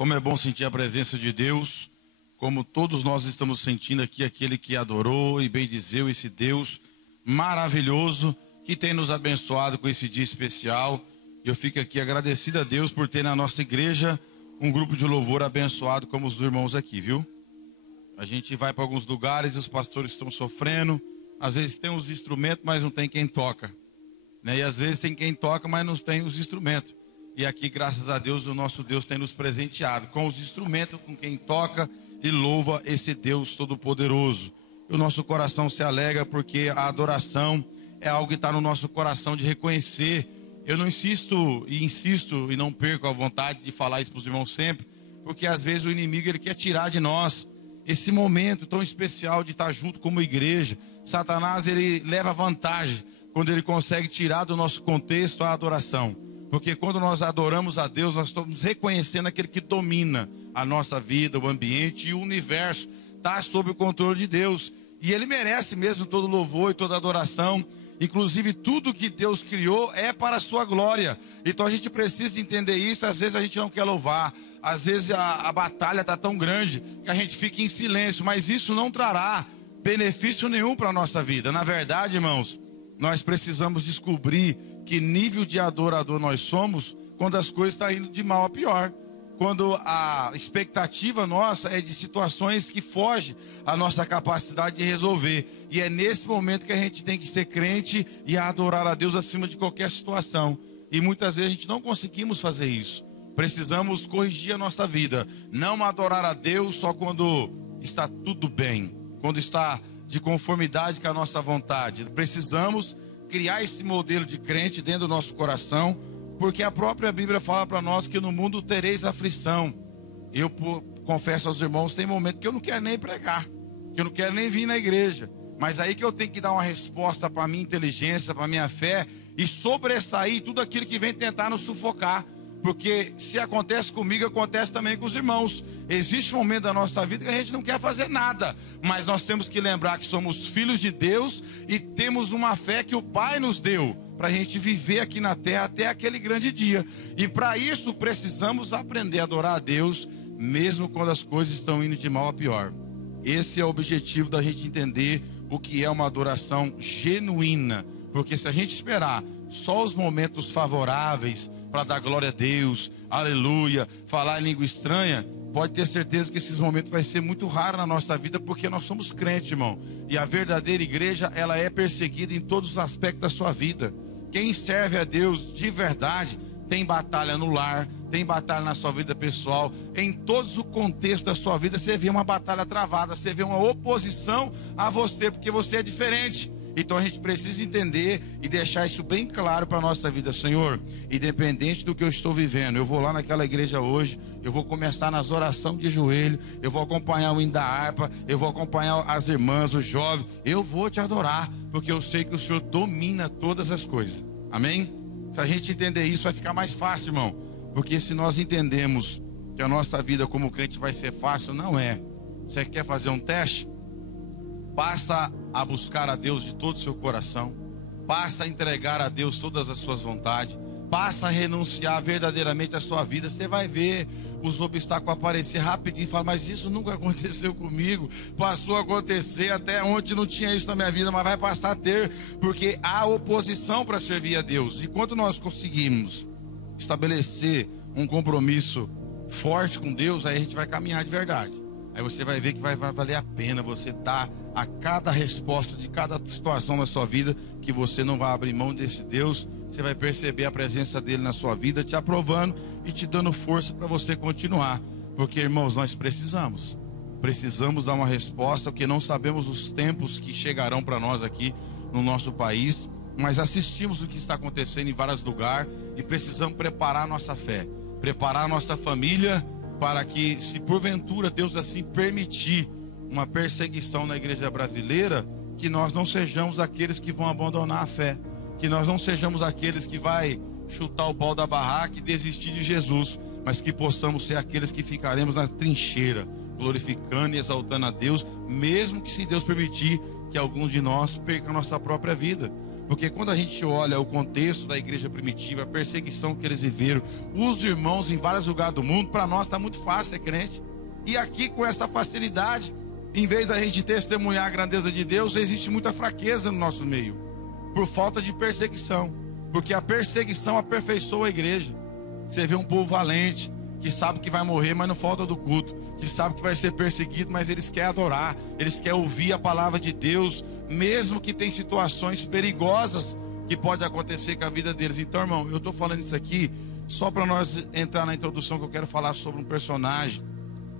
Como é bom sentir a presença de Deus, como todos nós estamos sentindo aqui, aquele que adorou e bendizeu esse Deus maravilhoso que tem nos abençoado com esse dia especial. Eu fico aqui agradecido a Deus por ter na nossa igreja um grupo de louvor abençoado como os irmãos aqui, viu? A gente vai para alguns lugares e os pastores estão sofrendo. Às vezes tem os instrumentos, mas não tem quem toca, né? E às vezes tem quem toca, mas não tem os instrumentos. E aqui, graças a Deus, o nosso Deus tem nos presenteado com os instrumentos, com quem toca e louva esse Deus Todo-Poderoso. E o nosso coração se alegra porque a adoração é algo que está no nosso coração de reconhecer. Eu não insisto e não perco a vontade de falar isso para os irmãos sempre, porque às vezes o inimigo ele quer tirar de nós esse momento tão especial de estar junto como igreja. Satanás ele leva vantagem quando ele consegue tirar do nosso contexto a adoração. Porque quando nós adoramos a Deus, nós estamos reconhecendo aquele que domina a nossa vida, o ambiente e o universo. Está sob o controle de Deus. E Ele merece mesmo todo louvor e toda adoração. Inclusive tudo que Deus criou é para a sua glória. Então a gente precisa entender isso. Às vezes a gente não quer louvar. Às vezes a batalha está tão grande que a gente fica em silêncio. Mas isso não trará benefício nenhum para a nossa vida. Na verdade, irmãos, nós precisamos descobrir que nível de adorador nós somos quando as coisas estão indo de mal a pior. Quando a expectativa nossa é de situações que fogem à nossa capacidade de resolver. E é nesse momento que a gente tem que ser crente e adorar a Deus acima de qualquer situação. E muitas vezes a gente não conseguimos fazer isso. Precisamos corrigir a nossa vida. Não adorar a Deus só quando está tudo bem. Quando está de conformidade com a nossa vontade. Precisamos criar esse modelo de crente dentro do nosso coração, porque a própria Bíblia fala para nós que no mundo tereis aflição. Eu confesso aos irmãos, tem momento que eu não quero nem pregar, que eu não quero nem vir na igreja, mas aí que eu tenho que dar uma resposta para a minha inteligência, para a minha fé, e sobressair tudo aquilo que vem tentar nos sufocar. Porque se acontece comigo, acontece também com os irmãos. Existe um momento da nossa vida que a gente não quer fazer nada, mas nós temos que lembrar que somos filhos de Deus e temos uma fé que o Pai nos deu para a gente viver aqui na terra até aquele grande dia. E para isso precisamos aprender a adorar a Deus, mesmo quando as coisas estão indo de mal a pior. Esse é o objetivo da gente entender o que é uma adoração genuína. Porque se a gente esperar só os momentos favoráveis para dar glória a Deus, aleluia, falar em língua estranha, pode ter certeza que esses momentos vai ser muito raro na nossa vida, porque nós somos crentes, irmão. E a verdadeira igreja, ela é perseguida em todos os aspectos da sua vida. Quem serve a Deus de verdade, tem batalha no lar, tem batalha na sua vida pessoal, em todos o contexto da sua vida, você vê uma batalha travada, você vê uma oposição a você, porque você é diferente. Então a gente precisa entender e deixar isso bem claro para a nossa vida. Senhor, independente do que eu estou vivendo, eu vou lá naquela igreja hoje, eu vou começar nas orações de joelho, eu vou acompanhar o hino da harpa, eu vou acompanhar as irmãs, os jovens, eu vou te adorar, porque eu sei que o Senhor domina todas as coisas. Amém? Se a gente entender isso, vai ficar mais fácil, irmão. Porque se nós entendemos que a nossa vida como crente vai ser fácil, não é. Você quer fazer um teste? Passa a buscar a Deus de todo o seu coração. Passa a entregar a Deus todas as suas vontades. Passa a renunciar verdadeiramente à sua vida. Você vai ver os obstáculos aparecer rapidinho e falar, mas isso nunca aconteceu comigo. Passou a acontecer, até ontem não tinha isso na minha vida, mas vai passar a ter, porque há oposição para servir a Deus. E quando nós conseguimos estabelecer um compromisso forte com Deus, aí a gente vai caminhar de verdade. Aí você vai ver que vai valer a pena você dar a cada resposta de cada situação na sua vida, que você não vai abrir mão desse Deus. Você vai perceber a presença dele na sua vida, te aprovando e te dando força para você continuar. Porque, irmãos, nós precisamos dar uma resposta, porque não sabemos os tempos que chegarão para nós aqui no nosso país, mas assistimos o que está acontecendo em vários lugares e precisamos preparar a nossa fé, preparar a nossa família, para que, se porventura Deus assim permitir uma perseguição na igreja brasileira, que nós não sejamos aqueles que vão abandonar a fé, que nós não sejamos aqueles que vai chutar o pau da barraca e desistir de Jesus, mas que possamos ser aqueles que ficaremos na trincheira, glorificando e exaltando a Deus, mesmo que, se Deus permitir, que alguns de nós percam a nossa própria vida. Porque quando a gente olha o contexto da igreja primitiva, a perseguição que eles viveram, os irmãos em vários lugares do mundo, para nós está muito fácil ser crente. E aqui com essa facilidade, em vez da gente testemunhar a grandeza de Deus, existe muita fraqueza no nosso meio, por falta de perseguição. Porque a perseguição aperfeiçoa a igreja. Você vê um povo valente, que sabe que vai morrer, mas não falta do culto, que sabe que vai ser perseguido, mas eles querem adorar, eles querem ouvir a palavra de Deus, mesmo que tem situações perigosas que pode acontecer com a vida deles. Então, irmão, eu estou falando isso aqui só para nós entrar na introdução, que eu quero falar sobre um personagem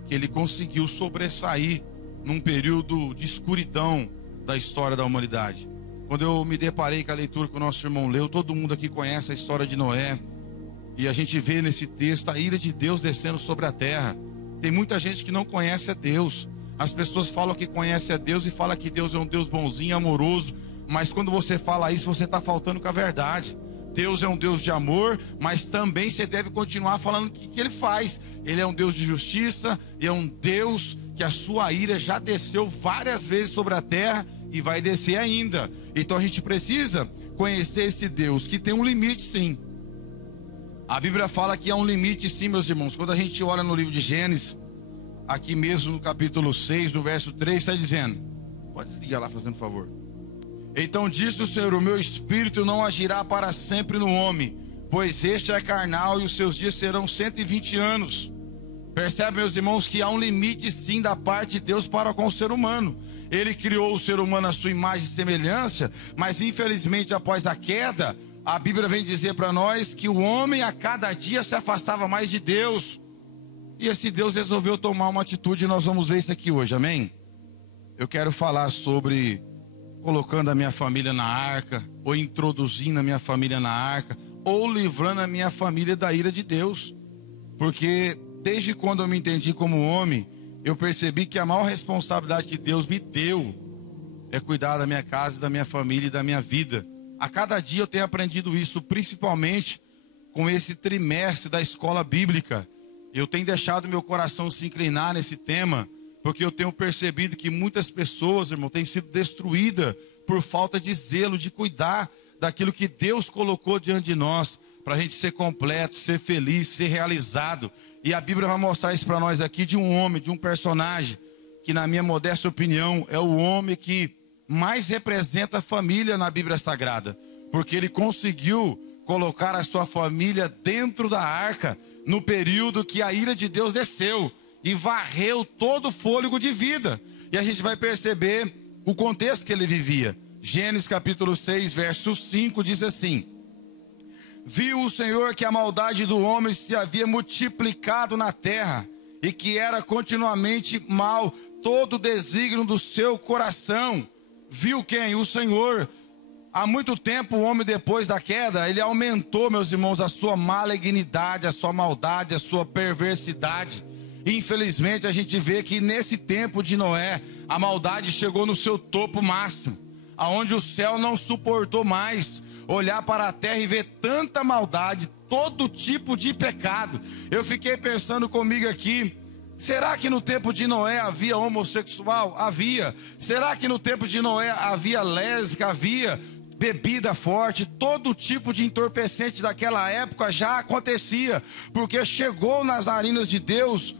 que ele conseguiu sobressair num período de escuridão da história da humanidade. Quando eu me deparei com a leitura que o nosso irmão leu, todo mundo aqui conhece a história de Noé, e a gente vê nesse texto a ira de Deus descendo sobre a terra. Tem muita gente que não conhece a Deus. As pessoas falam que conhece a Deus e falam que Deus é um Deus bonzinho, amoroso, mas quando você fala isso, você está faltando com a verdade. Deus é um Deus de amor, mas também você deve continuar falando o que Ele faz. Ele é um Deus de justiça, e é um Deus que a sua ira já desceu várias vezes sobre a terra e vai descer ainda. Então a gente precisa conhecer esse Deus, que tem um limite sim. A Bíblia fala que há um limite sim, meus irmãos. Quando a gente olha no livro de Gênesis, aqui mesmo no capítulo 6, no verso 3, está dizendo, pode desligar lá fazendo favor. Então disse o Senhor, o meu espírito não agirá para sempre no homem, pois este é carnal e os seus dias serão 120 anos. Percebe, meus irmãos, que há um limite sim da parte de Deus para com o ser humano. Ele criou o ser humano à sua imagem e semelhança, mas infelizmente após a queda, a Bíblia vem dizer para nós que o homem a cada dia se afastava mais de Deus. E esse Deus resolveu tomar uma atitude, e nós vamos ver isso aqui hoje, amém? Eu quero falar sobre colocando a minha família na arca, ou introduzindo a minha família na arca, ou livrando a minha família da ira de Deus. Porque desde quando eu me entendi como homem, eu percebi que a maior responsabilidade que Deus me deu é cuidar da minha casa, da minha família e da minha vida. A cada dia eu tenho aprendido isso, principalmente com esse trimestre da escola bíblica. Eu tenho deixado meu coração se inclinar nesse tema, porque eu tenho percebido que muitas pessoas, irmão, têm sido destruídas por falta de zelo, de cuidar daquilo que Deus colocou diante de nós, para a gente ser completo, ser feliz, ser realizado. E a Bíblia vai mostrar isso para nós aqui de um homem, de um personagem, que na minha modesta opinião é o homem que mais representa a família na Bíblia Sagrada, porque ele conseguiu colocar a sua família dentro da arca, no período que a ira de Deus desceu, e varreu todo o fôlego de vida. E a gente vai perceber o contexto que ele vivia. Gênesis capítulo 6, verso 5 diz assim: viu o Senhor que a maldade do homem se havia multiplicado na terra, e que era continuamente mal todo o desígnio do seu coração. Viu quem? O Senhor. Há muito tempo o homem, depois da queda, ele aumentou, meus irmãos, a sua malignidade, a sua maldade, a sua perversidade. Infelizmente a gente vê que nesse tempo de Noé, a maldade chegou no seu topo máximo, aonde o céu não suportou mais olhar para a terra e ver tanta maldade, todo tipo de pecado. Eu fiquei pensando comigo aqui, será que no tempo de Noé havia homossexual? Havia. Será que no tempo de Noé havia lésbica? Havia. Bebida forte, todo tipo de entorpecente daquela época já acontecia, porque chegou nas narinas de Deus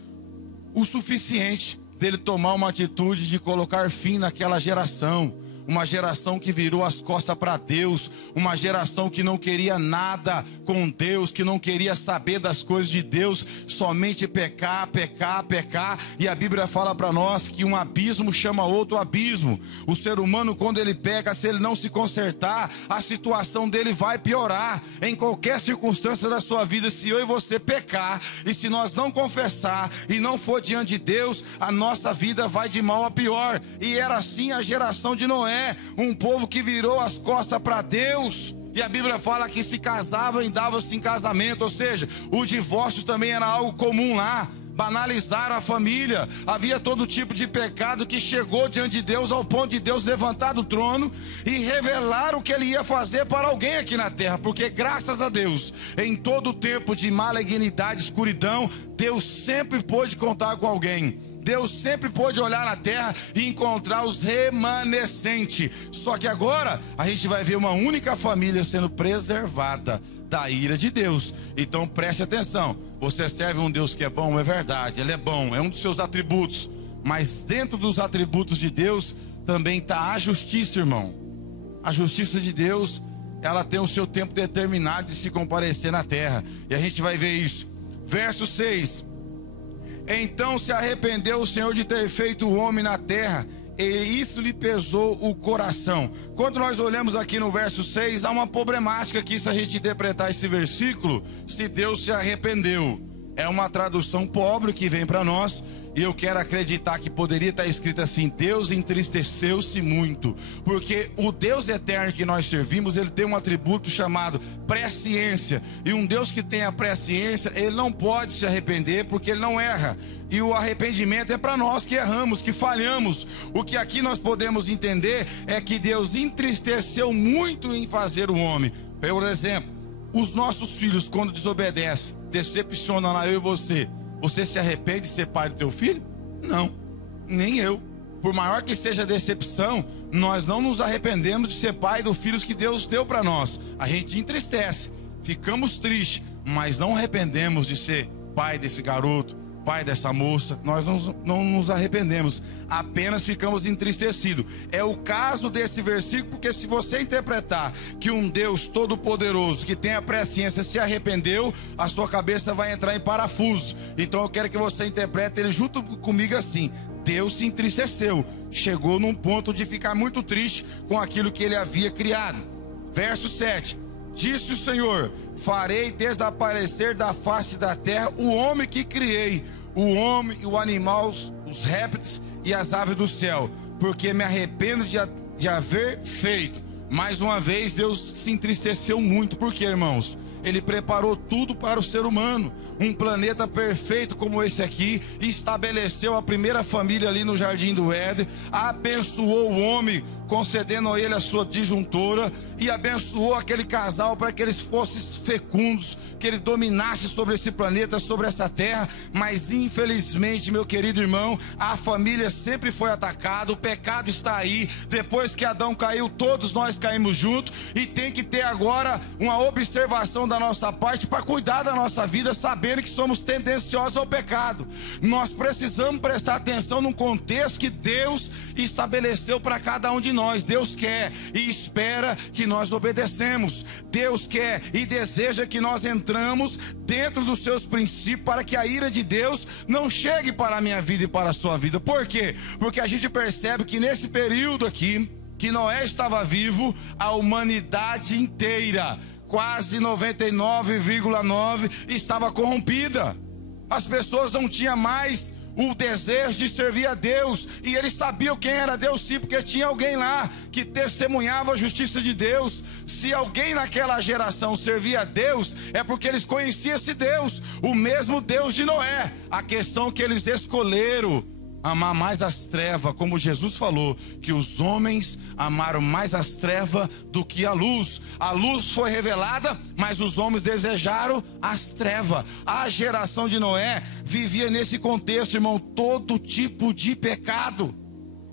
o suficiente dele tomar uma atitude de colocar fim naquela geração. Uma geração que virou as costas para Deus, uma geração que não queria nada com Deus, que não queria saber das coisas de Deus, somente pecar, pecar, pecar. E a Bíblia fala para nós que um abismo chama outro abismo. O ser humano, quando ele peca, se ele não se consertar, a situação dele vai piorar. Em qualquer circunstância da sua vida, se eu e você pecar, e se nós não confessar e não for diante de Deus, a nossa vida vai de mal a pior. E era assim a geração de Noé. Um povo que virou as costas para Deus. E a Bíblia fala que se casavam e davam-se em casamento, ou seja, o divórcio também era algo comum lá. Banalizaram a família. Havia todo tipo de pecado que chegou diante de Deus, ao ponto de Deus levantar do trono e revelar o que ele ia fazer para alguém aqui na terra. Porque graças a Deus, em todo tempo de malignidade, escuridão, Deus sempre pôde contar com alguém. Deus sempre pôde olhar na terra e encontrar os remanescentes. Só que agora a gente vai ver uma única família sendo preservada da ira de Deus. Então preste atenção, você serve um Deus que é bom, é verdade, ele é bom, é um dos seus atributos. Mas dentro dos atributos de Deus também está a justiça, irmão. A justiça de Deus, ela tem o seu tempo determinado de se comparecer na terra. E a gente vai ver isso. Verso 6. Então se arrependeu o Senhor de ter feito o homem na terra, e isso lhe pesou o coração. Quando nós olhamos aqui no verso 6, há uma problemática aqui se a gente interpretar esse versículo, se Deus se arrependeu. É uma tradução pobre que vem para nós, e eu quero acreditar que poderia estar escrito assim: Deus entristeceu-se muito, porque o Deus eterno que nós servimos, ele tem um atributo chamado presciência, e um Deus que tem a presciência, ele não pode se arrepender, porque ele não erra, e o arrependimento é para nós que erramos, que falhamos. O que aqui nós podemos entender é que Deus entristeceu muito em fazer o homem. Por exemplo, os nossos filhos, quando desobedecem, decepcionam lá eu e você, você se arrepende de ser pai do teu filho? Não, nem eu. Por maior que seja a decepção, nós não nos arrependemos de ser pai dos filhos que Deus deu para nós. A gente entristece, ficamos tristes, mas não arrependemos de ser pai desse garoto, pai dessa moça. Nós não nos arrependemos, apenas ficamos entristecidos. É o caso desse versículo, porque se você interpretar que um Deus todo-poderoso, que tem a presciência, se arrependeu, a sua cabeça vai entrar em parafuso. Então eu quero que você interprete ele junto comigo assim: Deus se entristeceu, chegou num ponto de ficar muito triste com aquilo que ele havia criado. Verso 7. Disse o Senhor: farei desaparecer da face da terra o homem que criei, o homem e o animal, os répteis e as aves do céu, porque me arrependo de haver feito. Mais uma vez Deus se entristeceu muito, porque, irmãos, ele preparou tudo para o ser humano, um planeta perfeito como esse aqui, estabeleceu a primeira família ali no Jardim do Éden, abençoou o homem, concedendo a ele a sua disjuntora, e abençoou aquele casal para que eles fossem fecundos, que eles dominassem sobre esse planeta, sobre essa terra. Mas infelizmente, meu querido irmão, a família sempre foi atacada, o pecado está aí. Depois que Adão caiu, todos nós caímos juntos, e tem que ter agora uma observação da nossa parte para cuidar da nossa vida, sabendo que somos tendenciosos ao pecado. Nós precisamos prestar atenção num contexto que Deus estabeleceu para cada um de nós. Deus quer e espera que nós obedecemos. Deus quer e deseja que nós entramos dentro dos seus princípios, para que a ira de Deus não chegue para a minha vida e para a sua vida. Por quê? Porque a gente percebe que nesse período aqui, que Noé estava vivo, a humanidade inteira, quase 99,9%, estava corrompida. As pessoas não tinham mais o desejo de servir a Deus, e eles sabiam quem era Deus, sim, porque tinha alguém lá que testemunhava a justiça de Deus. Se alguém naquela geração servia a Deus, é porque eles conheciam esse Deus, o mesmo Deus de Noé. A questão é que eles escolheram amar mais as trevas, como Jesus falou, que os homens amaram mais as trevas do que a luz. A luz foi revelada, mas os homens desejaram as trevas. A geração de Noé vivia nesse contexto, irmão, todo tipo de pecado.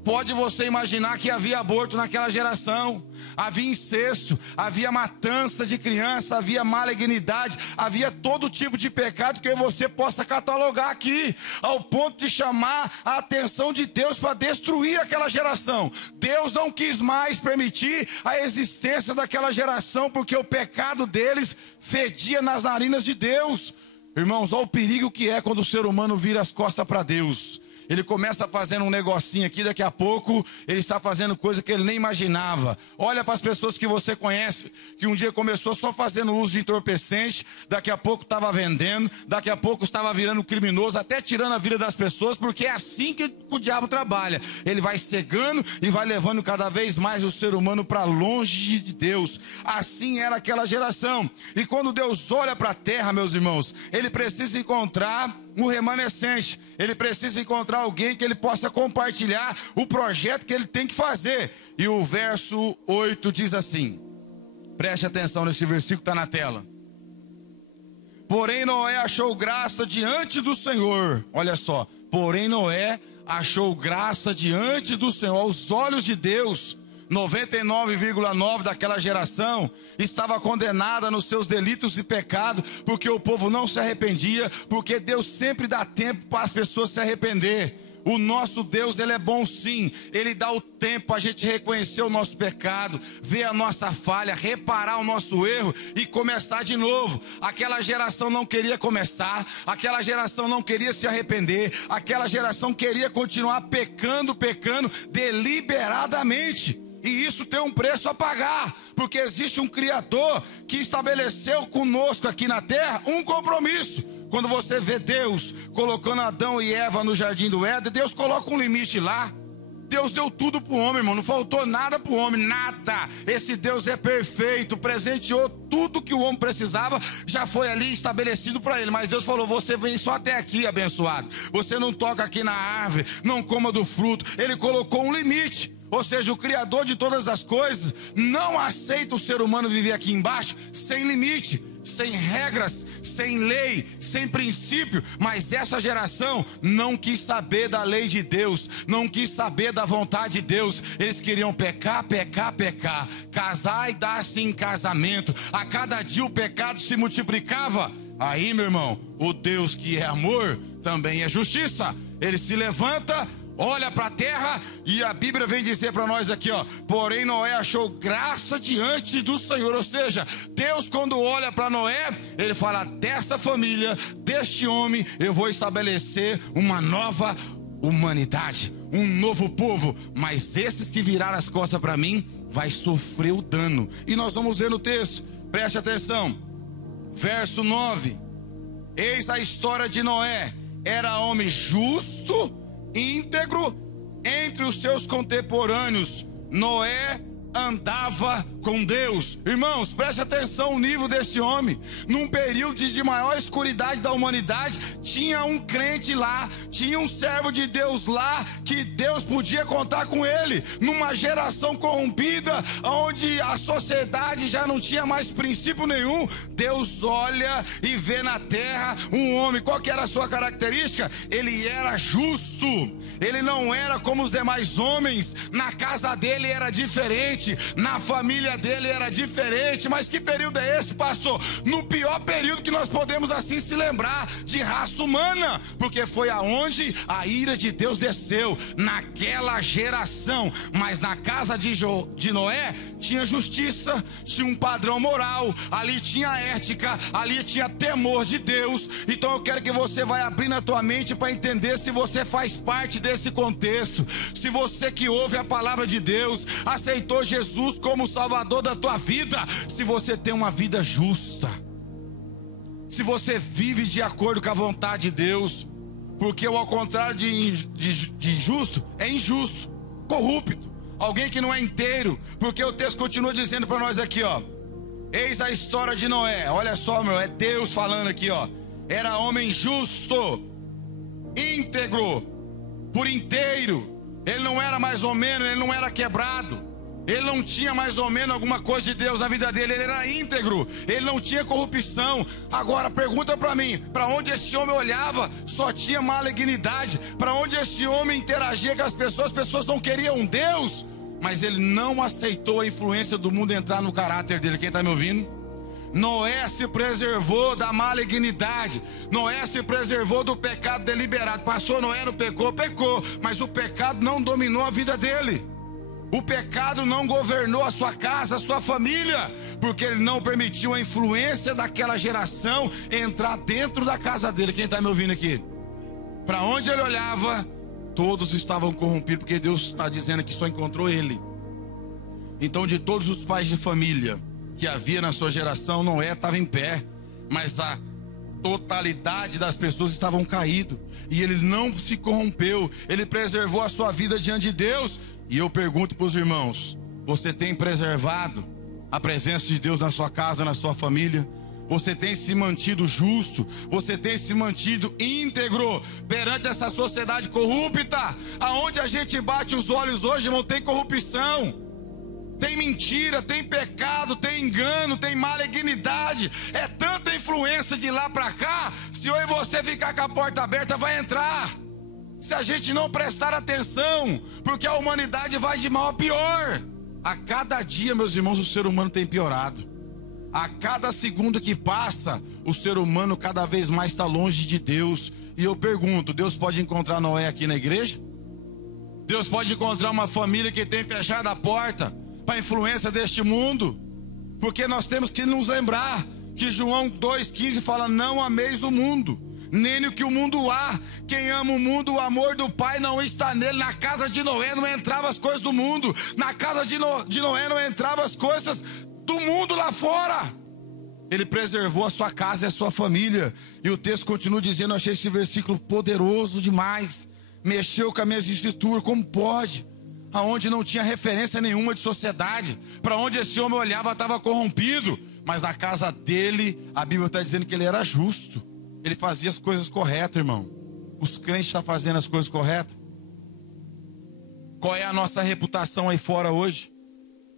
Pode você imaginar que havia aborto naquela geração, havia incesto, havia matança de criança, havia malignidade, havia todo tipo de pecado que você possa catalogar aqui, ao ponto de chamar a atenção de Deus para destruir aquela geração. Deus não quis mais permitir a existência daquela geração, porque o pecado deles fedia nas narinas de Deus. Irmãos, olha o perigo que é quando o ser humano vira as costas para Deus. Ele começa fazendo um negocinho aqui, daqui a pouco ele está fazendo coisa que ele nem imaginava. Olha para as pessoas que você conhece, que um dia começou só fazendo uso de entorpecente, daqui a pouco estava vendendo, daqui a pouco estava virando criminoso, até tirando a vida das pessoas, porque é assim que o diabo trabalha. Ele vai cegando e vai levando cada vez mais o ser humano para longe de Deus. Assim era aquela geração. E quando Deus olha para a terra, meus irmãos, ele precisa encontrar um remanescente, ele precisa encontrar alguém que ele possa compartilhar o projeto que ele tem que fazer. E o verso 8 diz assim, preste atenção nesse versículo que está na tela: porém Noé achou graça diante do Senhor. Olha só, Porém Noé achou graça diante do Senhor, aos olhos de Deus. 99,9% daquela geração estava condenada nos seus delitos e pecados, porque o povo não se arrependia, porque Deus sempre dá tempo para as pessoas se arrepender. O nosso Deus, Ele é bom sim, Ele dá o tempo para a gente reconhecer o nosso pecado, ver a nossa falha, reparar o nosso erro e começar de novo. Aquela geração não queria começar, aquela geração não queria se arrepender, aquela geração queria continuar pecando deliberadamente. E isso tem um preço a pagar, porque existe um Criador que estabeleceu conosco aqui na terra um compromisso. Quando você vê Deus colocando Adão e Eva no jardim do Éden, Deus coloca um limite lá. Deus deu tudo para o homem, irmão, não faltou nada para o homem, nada. Esse Deus é perfeito, presenteou tudo que o homem precisava, já foi ali estabelecido para ele. Mas Deus falou, você vem só até aqui, abençoado. Você não toca aqui na árvore, não coma do fruto. Ele colocou um limite. Ou seja, o Criador de todas as coisas não aceita o ser humano viver aqui embaixo sem limite, sem regras, sem lei, sem princípio. Mas essa geração não quis saber da lei de Deus, não quis saber da vontade de Deus. Eles queriam pecar, casar e dar-se em casamento. A cada dia o pecado se multiplicava. Aí, meu irmão, o Deus que é amor também é justiça. Ele se levanta, olha para a terra, e a Bíblia vem dizer para nós aqui, ó, porém Noé achou graça diante do Senhor. Ou seja, Deus, quando olha para Noé, ele fala, desta família, deste homem, eu vou estabelecer uma nova humanidade, um novo povo. Mas esses que viraram as costas para mim, vai sofrer o dano. E nós vamos ver no texto, preste atenção, verso 9, eis a história de Noé, era homem justo, íntegro entre os seus contemporâneos. Noé andava com Deus. Irmãos, preste atenção o nível desse homem. Num período de maior escuridade da humanidade, tinha um crente lá, tinha um servo de Deus lá, que Deus podia contar com ele. Numa geração corrompida, onde a sociedade já não tinha mais princípio nenhum, Deus olha e vê na terra um homem. Qual que era a sua característica? Ele era justo, ele não era como os demais homens. Na casa dele era diferente, na família dele era diferente. Mas que período é esse, pastor? No pior período que nós podemos assim se lembrar, de raça humana, porque foi aonde a ira de Deus desceu, naquela geração. Mas na casa de Noé tinha justiça, tinha um padrão moral, ali tinha ética, ali tinha temor de Deus. Então eu quero que você vai abrir na tua mente para entender se você faz parte desse contexto, se você que ouve a palavra de Deus, aceitou Jesus como Salvador da tua vida, se você tem uma vida justa, se você vive de acordo com a vontade de Deus. Porque ao contrário de justo, é injusto, corrupto, alguém que não é inteiro. Porque o texto continua dizendo para nós aqui, ó, eis a história de Noé. Olha só, meu, é Deus falando aqui, ó, era homem justo, íntegro, por inteiro. Ele não era mais ou menos, ele não era quebrado, ele não tinha mais ou menos alguma coisa de Deus na vida dele. Ele era íntegro, ele não tinha corrupção. Agora pergunta para mim, para onde esse homem olhava só tinha malignidade. Para onde esse homem interagia com as pessoas não queriam Deus. Mas ele não aceitou a influência do mundo entrar no caráter dele. Quem está me ouvindo? Noé se preservou da malignidade, Noé se preservou do pecado deliberado. Pastor, Noé não pecou, mas o pecado não dominou a vida dele. O pecado não governou a sua casa, a sua família, porque ele não permitiu a influência daquela geração entrar dentro da casa dele. Quem está me ouvindo aqui? Para onde ele olhava, todos estavam corrompidos, porque Deus está dizendo que só encontrou ele. Então, de todos os pais de família que havia na sua geração, Noé estava em pé, mas a totalidade das pessoas estavam caídas, e ele não se corrompeu, ele preservou a sua vida diante de Deus. E eu pergunto para os irmãos, você tem preservado a presença de Deus na sua casa, na sua família? Você tem se mantido justo? Você tem se mantido íntegro perante essa sociedade corrupta? Aonde a gente bate os olhos hoje, irmão, tem corrupção, tem mentira, tem pecado, tem engano, tem malignidade. É tanta influência de lá para cá. Se eu e você ficar com a porta aberta, vai entrar. Se a gente não prestar atenção, porque a humanidade vai de mal a pior. A cada dia, meus irmãos, o ser humano tem piorado. A cada segundo que passa, o ser humano cada vez mais está longe de Deus. E eu pergunto, Deus pode encontrar Noé aqui na igreja? Deus pode encontrar uma família que tem fechado a porta para a influência deste mundo? Porque nós temos que nos lembrar que João 2,15 fala: não ameis o mundo, nem o que o mundo há. Quem ama o mundo, o amor do Pai não está nele. Na casa de Noé não entravam as coisas do mundo. Na casa de Noé não entravam as coisas do mundo lá fora. Ele preservou a sua casa e a sua família. E o texto continua dizendo, eu achei esse versículo poderoso demais. Mexeu com as minhas estruturas, como pode? Aonde não tinha referência nenhuma de sociedade. Para onde esse homem olhava estava corrompido. Mas na casa dele, a Bíblia está dizendo que ele era justo. Ele fazia as coisas corretas, irmão. Os crentes estão fazendo as coisas corretas. Qual é a nossa reputação aí fora hoje?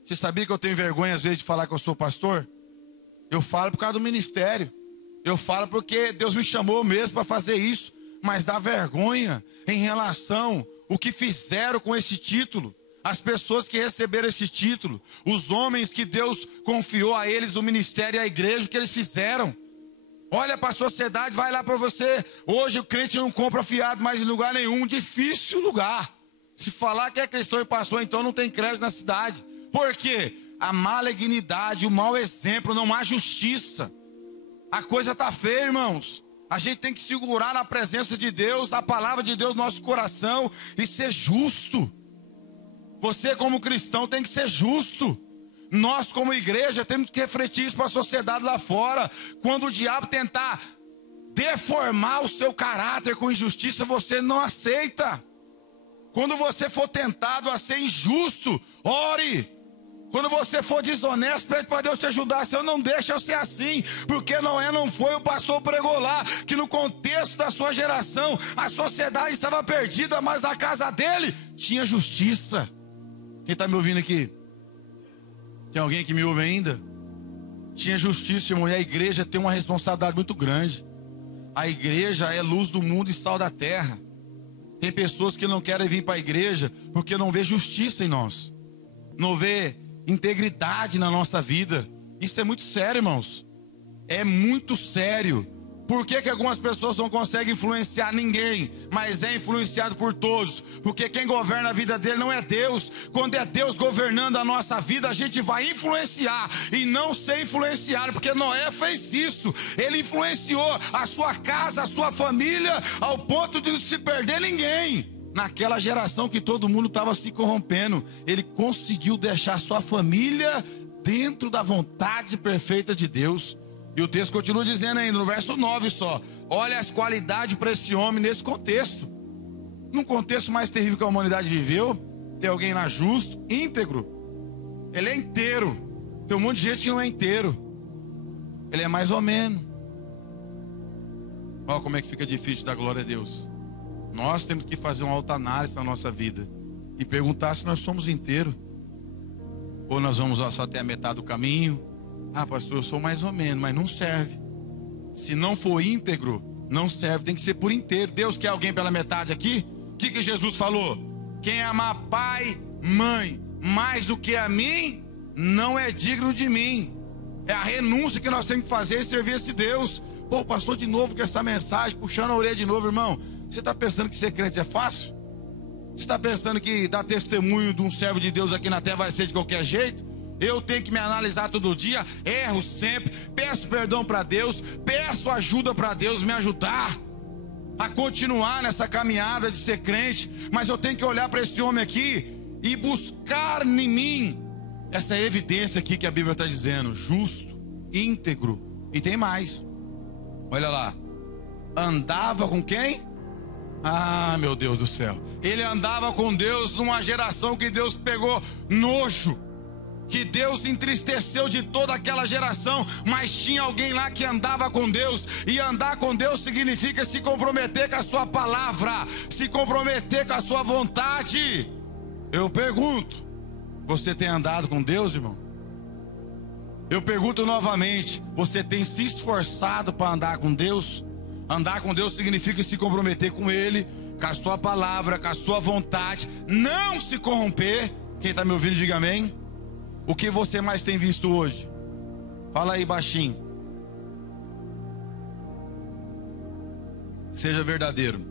Você sabia que eu tenho vergonha às vezes de falar que eu sou pastor? Eu falo por causa do ministério. Eu falo porque Deus me chamou mesmo para fazer isso. Mas dá vergonha em relação ao que fizeram com esse título. As pessoas que receberam esse título. Os homens que Deus confiou a eles o ministério e a igreja, o que eles fizeram. Olha para a sociedade, vai lá para você. Hoje o crente não compra fiado mais em lugar nenhum. Difícil lugar. Se falar que é cristão e pastor, então não tem crédito na cidade. Por quê? A malignidade, o mau exemplo, não há justiça. A coisa está feia, irmãos. A gente tem que segurar na presença de Deus, a palavra de Deus no nosso coração e ser justo. Você como cristão tem que ser justo. Nós como igreja temos que refletir isso para a sociedade lá fora. Quando o diabo tentar deformar o seu caráter com injustiça, você não aceita. Quando você for tentado a ser injusto, ore. Quando você for desonesto, pede para Deus te ajudar. Senhor, não deixa eu ser assim. Porque Noé não foi, o pastor pregou lá que no contexto da sua geração a sociedade estava perdida, mas na casa dele tinha justiça. Quem está me ouvindo aqui? Tem alguém que me ouve ainda? Tinha justiça, irmão, e a igreja tem uma responsabilidade muito grande. A igreja é luz do mundo e sal da terra. Tem pessoas que não querem vir para a igreja porque não vê justiça em nós. Não vê integridade na nossa vida. Isso é muito sério, irmãos. É muito sério. Por que algumas pessoas não conseguem influenciar ninguém, mas é influenciado por todos? Porque quem governa a vida dele não é Deus. Quando é Deus governando a nossa vida, a gente vai influenciar e não ser influenciado, porque Noé fez isso. Ele influenciou a sua casa, a sua família, ao ponto de não se perder ninguém. Naquela geração que todo mundo estava se corrompendo, ele conseguiu deixar sua família dentro da vontade perfeita de Deus. E o texto continua dizendo ainda, no verso 9 só. Olha as qualidades para esse homem nesse contexto. Num contexto mais terrível que a humanidade viveu, tem alguém lá justo, íntegro. Ele é inteiro. Tem um monte de gente que não é inteiro. Ele é mais ou menos. Olha como é que fica difícil dar glória a Deus. Nós temos que fazer uma autoanálise na nossa vida e perguntar se nós somos inteiros ou nós vamos só até a metade do caminho. Ah, pastor, eu sou mais ou menos, mas não serve. Se não for íntegro, não serve, tem que ser por inteiro. Deus quer alguém pela metade aqui? O que Jesus falou? Quem amar pai, mãe, mais do que a mim, não é digno de mim. É a renúncia que nós temos que fazer e servir esse Deus. Pô, pastor, de novo com essa mensagem, puxando a orelha de novo, irmão. Você está pensando que ser crente é fácil? Você está pensando que dar testemunho de um servo de Deus aqui na terra vai ser de qualquer jeito? Eu tenho que me analisar todo dia, erro sempre, peço perdão para Deus, peço ajuda para Deus me ajudar a continuar nessa caminhada de ser crente. Mas eu tenho que olhar para esse homem aqui e buscar em mim essa evidência aqui que a Bíblia está dizendo: justo, íntegro. E tem mais, olha lá, andava com quem? Ah, meu Deus do céu. Ele andava com Deus numa geração que Deus pegou nojo, que Deus entristeceu de toda aquela geração. Mas tinha alguém lá que andava com Deus. E andar com Deus significa se comprometer com a sua palavra, se comprometer com a sua vontade. Eu pergunto, você tem andado com Deus, irmão? Eu pergunto novamente, você tem se esforçado para andar com Deus? Andar com Deus significa se comprometer com Ele, com a sua palavra, com a sua vontade, não se corromper. Quem está me ouvindo, diga amém. O que você mais tem visto hoje? Fala aí baixinho. Seja verdadeiro.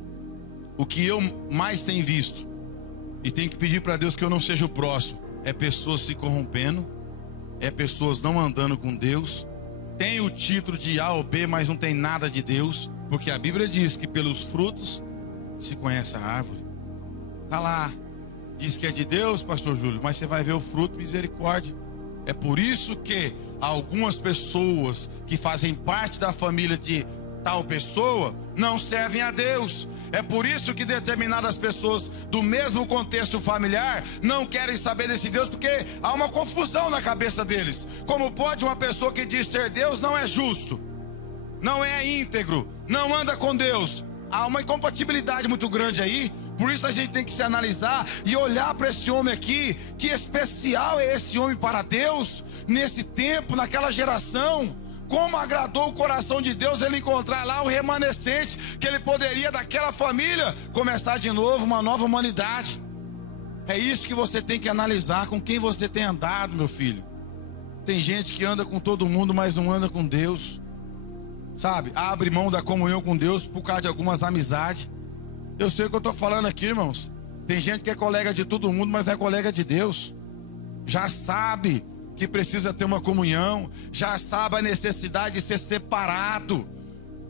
O que eu mais tenho visto, e tenho que pedir para Deus que eu não seja o próximo, é pessoas se corrompendo, é pessoas não andando com Deus, tem o título de A ou B, mas não tem nada de Deus, porque a Bíblia diz que pelos frutos se conhece a árvore. Tá lá, diz que é de Deus, pastor Júlio, mas você vai ver o fruto, misericórdia. É por isso que algumas pessoas que fazem parte da família de tal pessoa não servem a Deus. É por isso que determinadas pessoas do mesmo contexto familiar não querem saber desse Deus, porque há uma confusão na cabeça deles. Como pode uma pessoa que diz ter Deus não é justo, não é íntegro, não anda com Deus? Há uma incompatibilidade muito grande aí. Por isso a gente tem que se analisar e olhar para esse homem aqui. Que especial é esse homem para Deus, nesse tempo, naquela geração. Como agradou o coração de Deus ele encontrar lá o remanescente, que ele poderia daquela família começar de novo uma nova humanidade. É isso que você tem que analisar, com quem você tem andado, meu filho. Tem gente que anda com todo mundo, mas não anda com Deus, sabe? Abre mão da comunhão com Deus por causa de algumas amizades. Eu sei o que eu estou falando aqui, irmãos. Tem gente que é colega de todo mundo, mas não é colega de Deus. Já sabe que precisa ter uma comunhão, já sabe a necessidade de ser separado.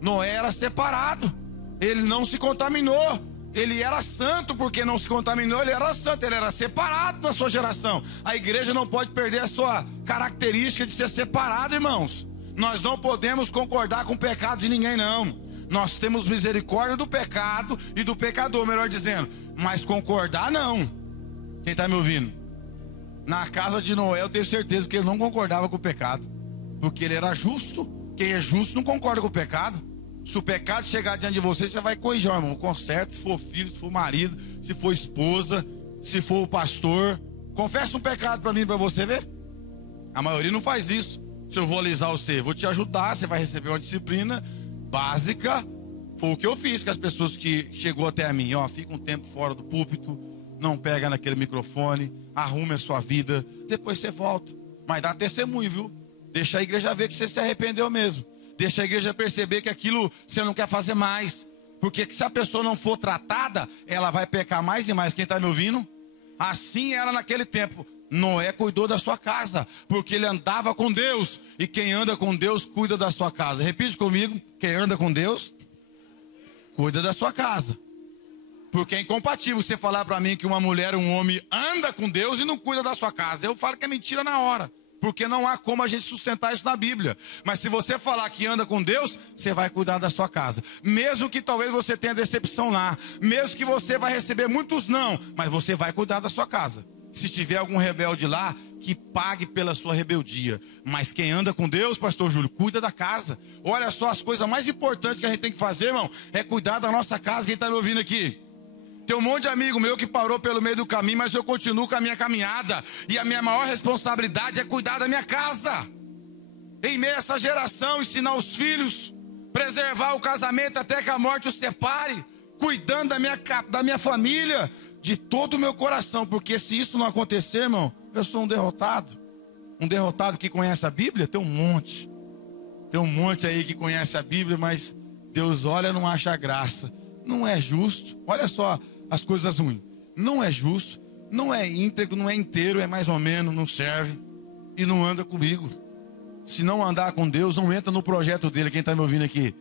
Noé era separado, ele não se contaminou, ele era santo, porque não se contaminou, ele era santo, ele era separado na sua geração. A igreja não pode perder a sua característica de ser separado, irmãos. Nós não podemos concordar com o pecado de ninguém, não. Nós temos misericórdia do pecado e do pecador, melhor dizendo, mas concordar não. Quem está me ouvindo? Na casa de Noé eu tenho certeza que ele não concordava com o pecado, porque ele era justo. Quem é justo não concorda com o pecado. Se o pecado chegar diante de você, você vai corrigir, irmão. Conserta, se for filho, se for marido, se for esposa, se for o pastor. Confessa um pecado para mim, para você ver. A maioria não faz isso. Se eu vou alisar você, vou te ajudar, você vai receber uma disciplina básica. Foi o que eu fiz com as pessoas que chegou até mim. Ó, fica um tempo fora do púlpito, não pega naquele microfone, arrume a sua vida, depois você volta. Mas dá testemunho, viu? Deixa a igreja ver que você se arrependeu mesmo. Deixa a igreja perceber que aquilo você não quer fazer mais. Porque se a pessoa não for tratada, ela vai pecar mais e mais. Quem está me ouvindo? Assim era naquele tempo. Noé cuidou da sua casa, porque ele andava com Deus. E quem anda com Deus, cuida da sua casa. Repite comigo, quem anda com Deus, cuida da sua casa. Porque é incompatível você falar para mim que uma mulher, um homem anda com Deus e não cuida da sua casa. Eu falo que é mentira na hora, porque não há como a gente sustentar isso na Bíblia. Mas se você falar que anda com Deus, você vai cuidar da sua casa. Mesmo que talvez você tenha decepção lá, mesmo que você vai receber muitos não, mas você vai cuidar da sua casa. Se tiver algum rebelde lá, que pague pela sua rebeldia. Mas quem anda com Deus, pastor Júlio, cuida da casa. Olha só, as coisas mais importantes que a gente tem que fazer, irmão, é cuidar da nossa casa. Quem está me ouvindo aqui? Tem um monte de amigo meu que parou pelo meio do caminho, mas eu continuo com a minha caminhada. E a minha maior responsabilidade é cuidar da minha casa. Em meio a essa geração, ensinar os filhos, preservar o casamento até que a morte os separe, cuidando da minha família, de todo o meu coração. Porque se isso não acontecer, irmão, eu sou um derrotado. Um derrotado que conhece a Bíblia, tem um monte. Tem um monte aí que conhece a Bíblia, mas Deus olha e não acha graça. Não é justo. Olha só as coisas ruins. Não é justo, não é íntegro, não é inteiro, é mais ou menos, não serve e não anda comigo. Se não andar com Deus, não entra no projeto dele. Quem está me ouvindo aqui?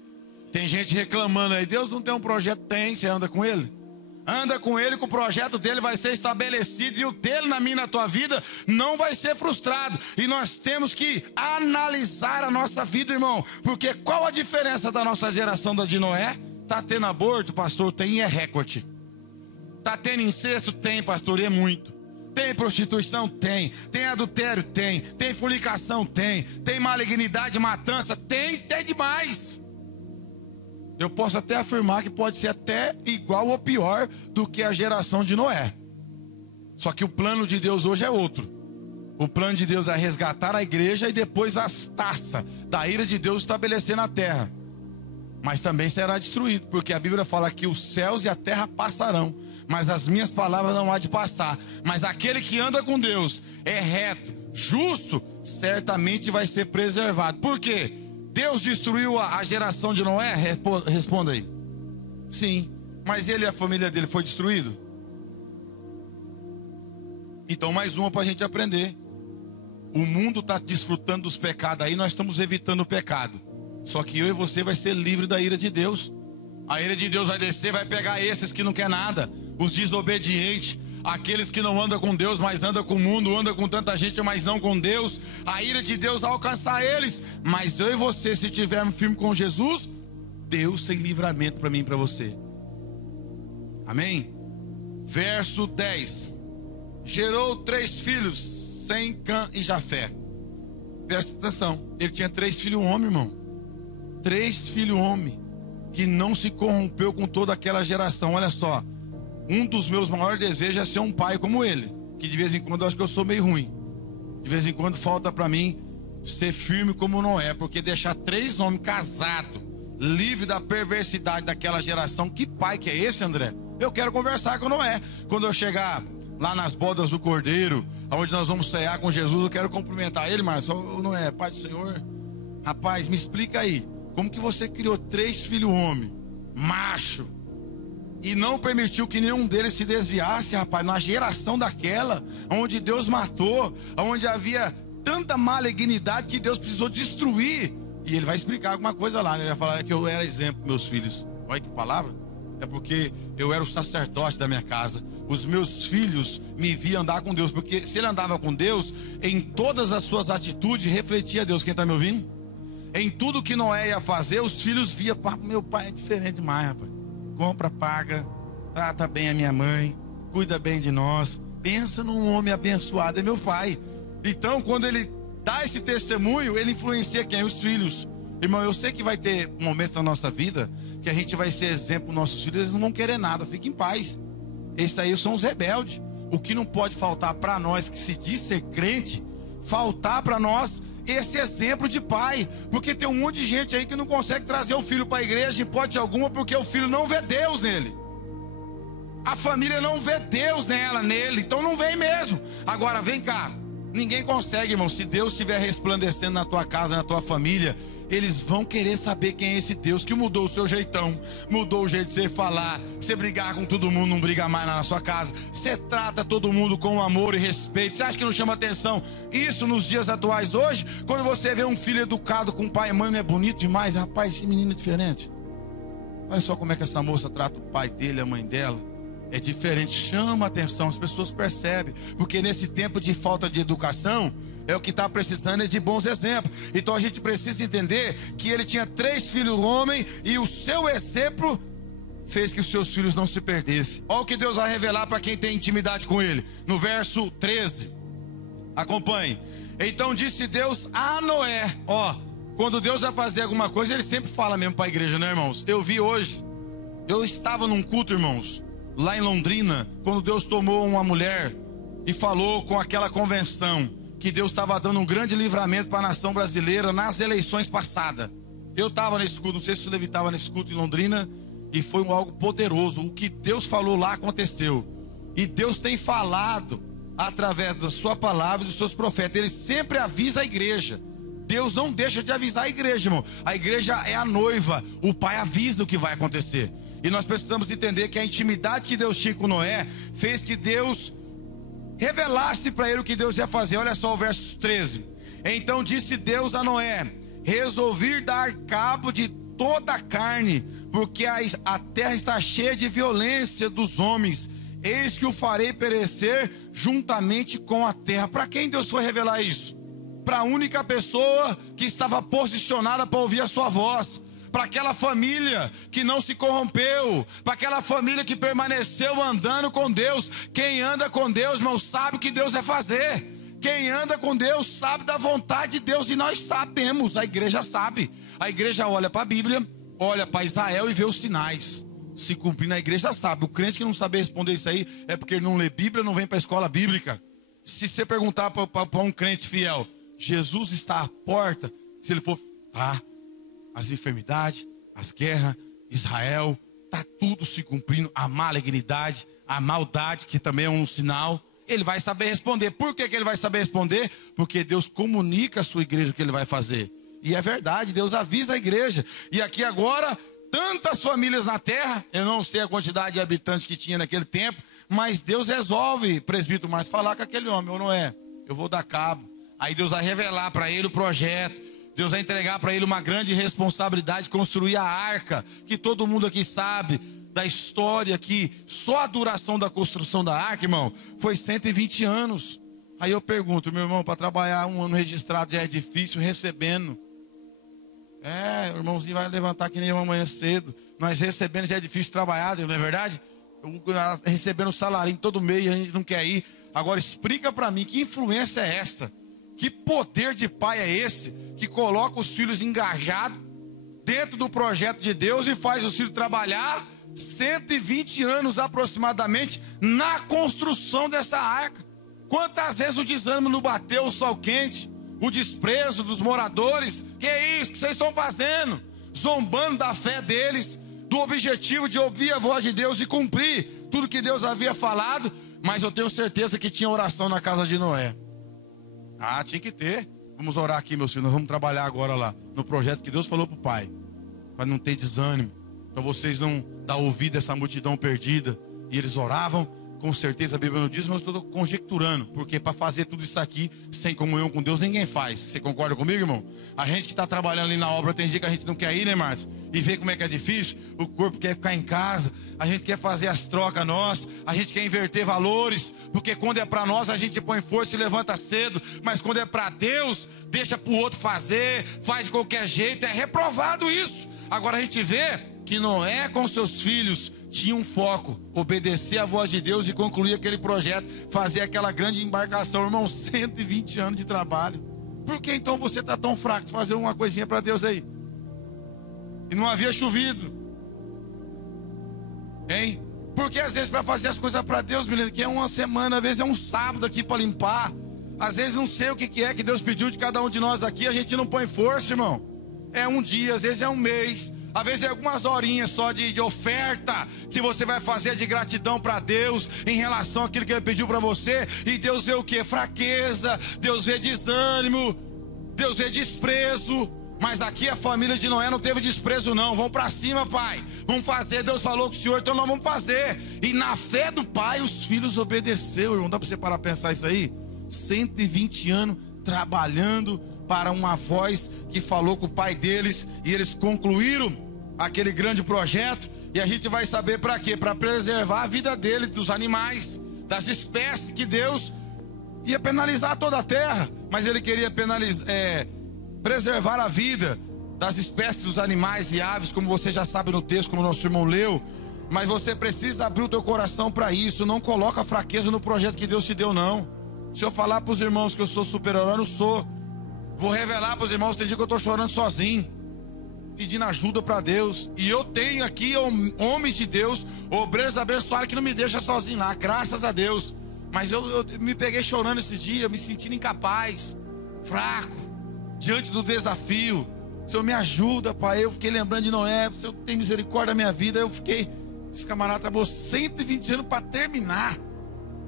Tem gente reclamando aí, Deus não tem um projeto? Tem, você anda com ele? Anda com ele, que o projeto dele vai ser estabelecido e o dele na minha, na tua vida, não vai ser frustrado. E nós temos que analisar a nossa vida, irmão, porque qual a diferença da nossa geração da de Noé? Tá tendo aborto, pastor? Tem, é recorde. Tá tendo incesto? Tem, pastor, e é muito. Tem prostituição? Tem. Tem adultério? Tem. Tem fornicação? Tem. Tem malignidade, matança? Tem demais. Eu posso até afirmar que pode ser até igual ou pior do que a geração de Noé. Só que o plano de Deus hoje é outro. O plano de Deus é resgatar a igreja e depois as taças da ira de Deus estabelecer na terra. mas também será destruído, porque a Bíblia fala que os céus e a terra passarão, mas as minhas palavras não há de passar. Mas aquele que anda com Deus, é reto, justo, certamente vai ser preservado. Por quê? Deus destruiu a geração de Noé? Responda aí. Sim, mas ele e a família dele foi destruído? Então mais uma para a gente aprender. O mundo está desfrutando dos pecados aí, nós estamos evitando o pecado. Só que eu e você vai ser livre da ira de Deus. A ira de Deus vai descer, vai pegar esses que não quer nada, os desobedientes, aqueles que não andam com Deus, mas andam com o mundo, andam com tanta gente, mas não com Deus. A ira de Deus vai alcançar eles. Mas eu e você, se estivermos firmes com Jesus, Deus tem livramento para mim e para você. Amém? Verso 10. Gerou 3 filhos, Sem, Cã e Jafé. Presta atenção, ele tinha 3 filhos homens, irmão. 3 filhos homens, que não se corrompeu com toda aquela geração. Olha só, um dos meus maiores desejos é ser um pai como ele, que de vez em quando eu acho que eu sou meio ruim. De vez em quando falta para mim ser firme como Noé, porque deixar 3 homens casados, livre da perversidade daquela geração, que pai que é esse, André? Eu quero conversar com Noé. Quando eu chegar lá nas bodas do Cordeiro, onde nós vamos cear com Jesus, eu quero cumprimentar ele, mas Noé, pai do Senhor, rapaz, me explica aí, como que você criou 3 filhos homens, macho, e não permitiu que nenhum deles se desviasse, rapaz, na geração daquela, onde Deus matou, onde havia tanta malignidade que Deus precisou destruir. E ele vai explicar alguma coisa lá, né? Ele vai falar que eu era exemplo para meus filhos. Olha que palavra. É porque eu era o sacerdote da minha casa. Os meus filhos me viam andar com Deus, porque se ele andava com Deus, em todas as suas atitudes refletia Deus. Quem está me ouvindo? Em tudo que Noé ia fazer, os filhos via, meu pai é diferente demais, rapaz. Compra, paga, trata bem a minha mãe, cuida bem de nós. Pensa num homem abençoado, é meu pai. Então, quando ele dá esse testemunho, ele influencia quem? Os filhos. Irmão, eu sei que vai ter momentos na nossa vida que a gente vai ser exemplo para os nossos filhos, eles não vão querer nada, fique em paz. Esses aí são os rebeldes. O que não pode faltar para nós que se diz ser crente, faltar para nós esse exemplo de pai, porque tem um monte de gente aí que não consegue trazer o filho para a igreja, em hipótese alguma, porque o filho não vê Deus nele. A família não vê Deus nele, então não vem mesmo. Agora vem cá, ninguém consegue, irmão. Se Deus estiver resplandecendo na tua casa, na tua família, eles vão querer saber quem é esse Deus que mudou o seu jeitão, mudou o jeito de você falar. Você brigar com todo mundo, não briga mais na sua casa. Você trata todo mundo com amor e respeito. Você acha que não chama atenção isso nos dias atuais hoje? Quando você vê um filho educado com pai e mãe, não é bonito demais? Rapaz, esse menino é diferente. Olha só como é que essa moça trata o pai dele, a mãe dela. É diferente, chama atenção, as pessoas percebem. Porque nesse tempo de falta de educação, é o que está precisando é de bons exemplos. Então a gente precisa entender que ele tinha 3 filhos homens e o seu exemplo fez que os seus filhos não se perdessem. Olha o que Deus vai revelar para quem tem intimidade com ele. No verso 13, acompanhe. Então disse Deus a Noé. Quando Deus vai fazer alguma coisa, ele sempre fala mesmo para a igreja, né, irmãos? Eu vi hoje, eu estava num culto, irmãos, lá em Londrina, quando Deus tomou uma mulher e falou com aquela convenção que Deus estava dando um grande livramento para a nação brasileira nas eleições passadas. Eu estava nesse culto, não sei se o Levi estava nesse culto em Londrina, e foi algo poderoso. O que Deus falou lá aconteceu. E Deus tem falado através da sua palavra e dos seus profetas. Ele sempre avisa a igreja. Deus não deixa de avisar a igreja, irmão. A igreja é a noiva, o pai avisa o que vai acontecer. E nós precisamos entender que a intimidade que Deus tinha com Noé fez que Deus revelasse para ele o que Deus ia fazer. Olha só o verso 13. Então disse Deus a Noé: resolvi dar cabo de toda a carne, porque a terra está cheia de violência dos homens. Eis que o farei perecer juntamente com a terra. Para quem Deus foi revelar isso? Para a única pessoa que estava posicionada para ouvir a sua voz. Para aquela família que não se corrompeu, para aquela família que permaneceu andando com Deus. Quem anda com Deus, irmão, sabe o que Deus vai fazer. Quem anda com Deus sabe da vontade de Deus, e nós sabemos, a igreja sabe. A igreja olha para a Bíblia, olha para Israel e vê os sinais se cumprindo. A igreja sabe. O crente que não sabe responder isso aí é porque ele não lê Bíblia, não vem para a escola bíblica. Se você perguntar para um crente fiel, Jesus está à porta, se ele for, as enfermidades, as guerras, Israel, está tudo se cumprindo, a malignidade, a maldade, que também é um sinal. Ele vai saber responder. Por que ele vai saber responder? Porque Deus comunica à sua igreja o que ele vai fazer. E é verdade, Deus avisa a igreja. E aqui agora, tantas famílias na terra, eu não sei a quantidade de habitantes que tinha naquele tempo, mas Deus resolve, presbítero Márcio, falar com aquele homem, ou não é? Eu vou dar cabo. Aí Deus vai revelar para ele o projeto. Deus vai entregar para ele uma grande responsabilidade de construir a arca, que todo mundo aqui sabe da história, que só a duração da construção da arca, irmão, foi 120 anos. Aí eu pergunto, meu irmão, para trabalhar um ano registrado já é difícil, recebendo. O irmãozinho vai levantar que nem uma manhã cedo. Nós recebendo já é difícil trabalhar, não é verdade? Recebendo salário todo mês, a gente não quer ir. Agora explica para mim, que influência é essa? Que poder de pai é esse que coloca os filhos engajados dentro do projeto de Deus e faz os filhos trabalhar 120 anos aproximadamente na construção dessa arca? Quantas vezes o desânimo não bateu, o sol quente, o desprezo dos moradores? Que é isso que vocês estão fazendo? Zombando da fé deles, do objetivo de ouvir a voz de Deus e cumprir tudo que Deus havia falado. Mas eu tenho certeza que tinha oração na casa de Noé. Tinha que ter. Vamos orar aqui, meus filhos. Nós vamos trabalhar agora lá no projeto que Deus falou para o pai, para não ter desânimo, para vocês não dar ouvido a essa multidão perdida. E eles oravam. Com certeza a Bíblia não diz, mas eu estou conjecturando, porque para fazer tudo isso aqui sem comunhão com Deus ninguém faz. Você concorda comigo, irmão? A gente que está trabalhando ali na obra, tem dia que a gente não quer ir, né, Márcio? E ver como é que é difícil. O corpo quer ficar em casa, a gente quer fazer as trocas nós, a gente quer inverter valores, porque quando é para nós a gente põe força e levanta cedo, mas quando é para Deus, deixa para o outro fazer, faz de qualquer jeito. É reprovado isso. Agora a gente vê que Noé com seus filhos tinha um foco: obedecer a voz de Deus e concluir aquele projeto, fazer aquela grande embarcação. Irmão, 120 anos de trabalho. Por que então você está tão fraco de fazer uma coisinha para Deus aí? E não havia chovido, hein? Porque às vezes para fazer as coisas para Deus, menino, que é uma semana, às vezes é um sábado aqui para limpar, às vezes não sei o que é que Deus pediu de cada um de nós aqui, a gente não põe força, irmão. É um dia, às vezes é um mês, às vezes é algumas horinhas só de oferta que você vai fazer de gratidão para Deus em relação àquilo que Ele pediu para você. E Deus vê o que? Fraqueza, Deus vê desânimo, Deus vê desprezo. Mas aqui a família de Noé não teve desprezo não. Vamos para cima, pai, vamos fazer. Deus falou com o Senhor, então nós vamos fazer. E na fé do pai os filhos obedeceram, irmão. Dá para você parar a pensar isso aí? 120 anos trabalhando para uma voz que falou com o pai deles, e eles concluíram aquele grande projeto. E a gente vai saber para quê? Para preservar a vida deles, dos animais, das espécies, que Deus ia penalizar toda a terra, mas Ele queria preservar a vida das espécies dos animais e aves, como você já sabe no texto, como nosso irmão leu. Mas você precisa abrir o teu coração para isso. Não coloca fraqueza no projeto que Deus te deu, não. Se eu falar para os irmãos que eu sou super-herói, eu não sou. Vou revelar para os irmãos, tem dia que eu estou chorando sozinho, pedindo ajuda para Deus. E eu tenho aqui homens de Deus, obreiros abençoados, que não me deixam sozinho lá, graças a Deus. Mas eu me peguei chorando esses dias, me sentindo incapaz, fraco, diante do desafio. O Senhor me ajuda, pai. Eu fiquei lembrando de Noé, o Senhor tem misericórdia da minha vida. Eu fiquei, esse camarada trabalhou 120 anos para terminar.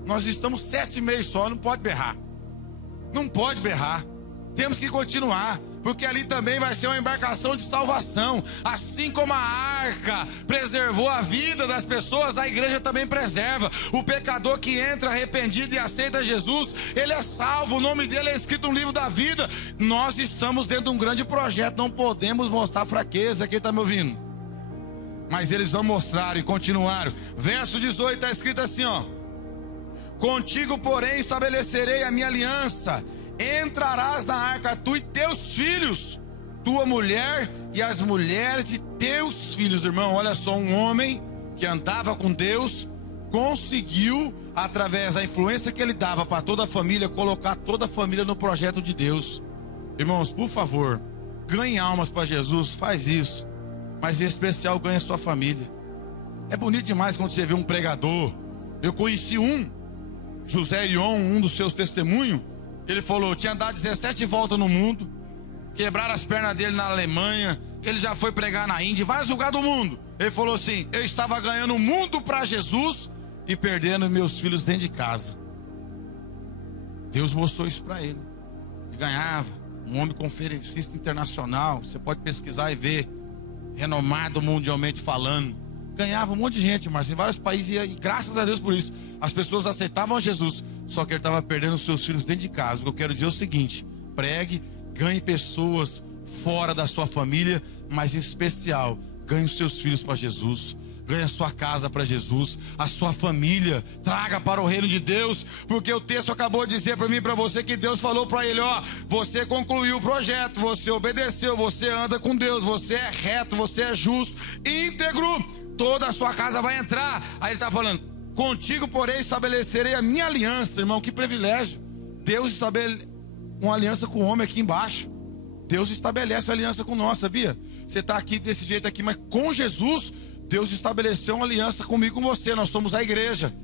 Nós estamos 7 meses só, não pode berrar. Não pode berrar. Temos que continuar, porque ali também vai ser uma embarcação de salvação. Assim como a arca preservou a vida das pessoas, a igreja também preserva. O pecador que entra arrependido e aceita Jesus, ele é salvo, o nome dele é escrito no livro da vida. Nós estamos dentro de um grande projeto, não podemos mostrar fraqueza. Quem está me ouvindo? Mas eles vão mostrar e continuaram. Verso 18 está escrito assim, ó: contigo, porém, estabelecerei a minha aliança. Entrarás na arca, tu e teus filhos, tua mulher e as mulheres de teus filhos. Irmão, olha só, um homem que andava com Deus conseguiu, através da influência que ele dava para toda a família, colocar toda a família no projeto de Deus. Irmãos, por favor, ganhe almas para Jesus, faz isso, mas em especial ganhe a sua família. É bonito demais quando você vê um pregador. Eu conheci José Irion, um dos seus testemunhos. Ele falou, tinha dado 17 voltas no mundo, quebraram as pernas dele na Alemanha, Ele já foi pregar na Índia, em vários lugares do mundo. Ele falou assim: eu estava ganhando o mundo para Jesus e perdendo meus filhos dentro de casa. Deus mostrou isso para ele. Ele ganhava, um homem conferencista internacional, você pode pesquisar e ver, renomado mundialmente falando. Ganhava um monte de gente, Márcio, em vários países, e graças a Deus por isso. As pessoas aceitavam Jesus, só que ele estava perdendo os seus filhos dentro de casa. O que eu quero dizer é o seguinte: pregue, ganhe pessoas fora da sua família, mas em especial, ganhe os seus filhos para Jesus. Ganhe a sua casa para Jesus, a sua família, traga para o reino de Deus, porque o texto acabou de dizer para mim e para você que Deus falou para ele: ó, você concluiu o projeto, você obedeceu, você anda com Deus, você é reto, você é justo, íntegro, toda a sua casa vai entrar. Aí ele está falando: contigo, porém, estabelecerei a minha aliança. Irmão, que privilégio. Deus estabelece uma aliança com o homem aqui embaixo. Deus estabelece a aliança com nós, sabia? Você está aqui desse jeito aqui, mas com Jesus, Deus estabeleceu uma aliança comigo e com você. Nós somos a igreja,